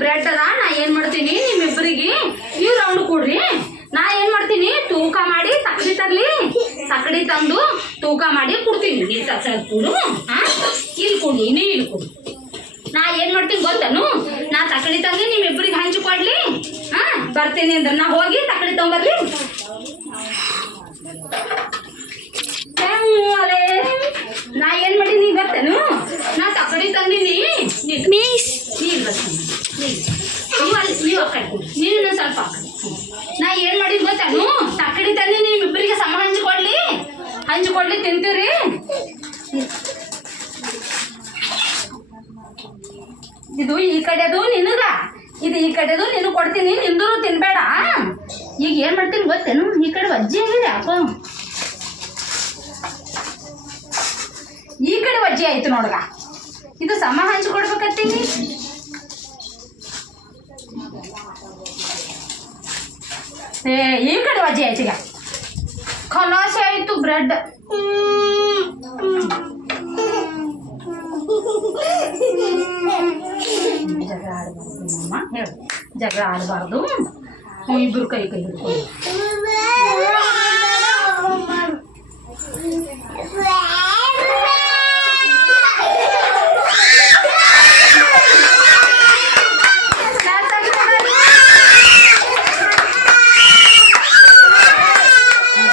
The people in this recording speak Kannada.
ಬ್ರೆಡ್ ಅದ. ನಾ ಏನ್ ಮಾಡ್ತೀನಿ, ನಿಮ್ಮಿಬ್ಬರಿಗೆ ನೀವು ರೌಂಡ್ ಕೊಡ್ರಿ. ನಾ ಏನ್ ಮಾಡ್ತೀನಿ, ತೂಕ ಮಾಡಿ ಸಕ್ಕಡಿ ತರ್ಲಿ. ಸಕ್ಕಡಿ ತಂದು ತೂಕ ಮಾಡಿ ಕೊಡ್ತೀನಿ. ನೀ ಕೊಡು, ಇಲ್ಲಿ ಕೊಡಿ, ನೀ ಇಲ್ಲಿ ಕೊಡು. ನಾ ಏನ್ ಮಾಡ್ತೀನಿ ಗೊತ್ತನು, ನಾ ಸಕ್ಕಡಿ ತಂದು ನಿಮ್ಮಿಬ್ಬರಿಗೆ ಹಂಚಿಕೊಡ್ಲಿ. ಬರ್ತೀನಿ ಅಂದ್ರೆ ನಾ ಹೋಗಿ ಸಕ್ಕಡಿ ತಗೊಂಬರ್ಲಿ. ನಾ ಏನ್ ಮಾಡೀನಿ ಗೊತ್ತೇನು, ನಾ ಸಕ್ಕಡಿ ತಂದೀನಿ. ನೀನು ಸ್ವಲ್ಪ ನಾ ಏನ್ ಮಾಡಿದ್ ಗೊತ್ತಾನು, ಸಕ್ಕಡಿ ತಂದು ನಿಮ್ಮಿಬ್ಬರಿಗೆ ಸಮ ಹಂಚಿಕೊಡ್ಲಿ ತಿಂತೀವ್ರಿ. ಇದು ಈ ಕಡೆದು ನಿನಗ, ಇದು ಈ ಕಡೆದು ನಿನಗೆ ಕೊಡ್ತೀನಿ. ನಿಂದರು ತಿನ್ಬೇಡ. ಈಗ ಏನ್ ಮಾಡ್ತೀನಿ ಗೊತ್ತೇನು, ಈ ಕಡೆ ಅಜ್ಜಿ ಆಗಿದೆ ಯಾಕೋ, ಈ ಕಡೆ ಅಜ್ಜಿ ಆಯ್ತು ನೋಡ್ಗ. ಇದು ಸಮ ಹಂಚಿಕೊಡ್ಬೇಕತ್ತೀನಿ. ಈ ಕಡೆ ಅಜ್ಜಿ ಆಯ್ತು. ಈಗ ಖಲಾಸೆ ಆಯ್ತು ಬ್ರೆಡ್. ಜಗಳ ಆಡಬಾರ್ದು ನಮ್ಮ, ಹೇಳು ಜಗಳ ಆಡಬಾರ್ದು. ಇಬ್ರು ಕೈ ಹಿಡ್ಕೊಂಡು